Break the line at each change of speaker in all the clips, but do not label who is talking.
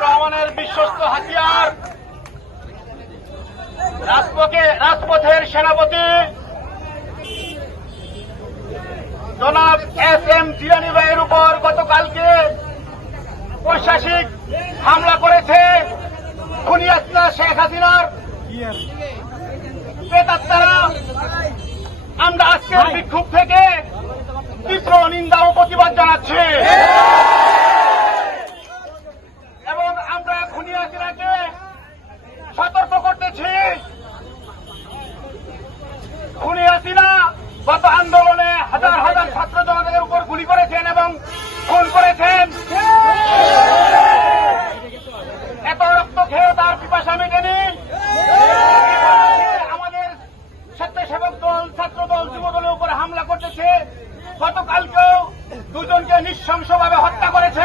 রহমানের বিশ্বস্ত হাতিয়ার রাজপথে রাজপথের সেনাপতি জনাব এস এম জিরানি ভাইয়ের উপর গতকালকে পৈশাসিক হামলা করেছে খুনিয়াস্তা শেখ হাসিনার। প্রেতাত্মারা আমরা আজকের বিক্ষোভ থেকে তীব্র নিন্দা ও প্রতিবাদ জানাচ্ছি। এবং আমরা খুনিয়াসিনাকে সতর্ক করতেছি। খুনিয়াসিনা গত আন্দোলনে হাজার হাজার ছাত্র জনতাদের উপর গুলি করেছেন এবং খুন করেছেন। গতকালকেও দুজনকে নৃশংসভাবে হত্যা করেছে।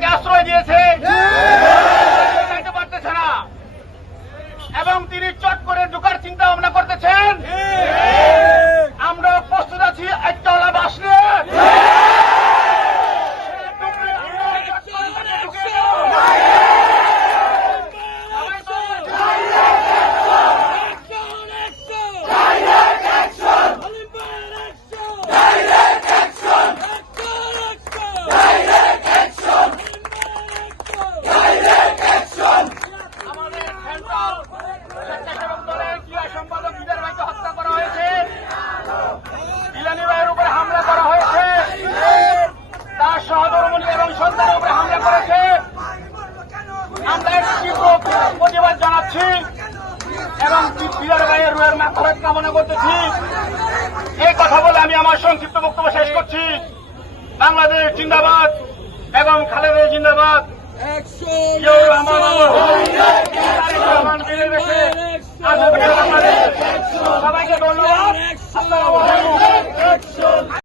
তাকে আশ্রয় দিয়েছে। এবং তিনি চট করে ঢুকার চিন্তা ভাবনা করতেছেন। ইলানি ভাইয়ের উপরে হামলা করা হয়েছে। তার সহধর্মী এবং সন্তানের উপরে হামলা করেছে। আমরা এর তীব্র প্রতিবাদ জানাচ্ছি এবং বিলার ভাইয়ের রুয়ের মাথা কামনা করতেছি। এই কথা বলে আমি আমার সংক্ষিপ্ত বক্তব্য শেষ করছি। বাংলাদেশ জিন্দাবাদ এবং খালেদা জিন্দাবাদ। জিয়াউর রহমান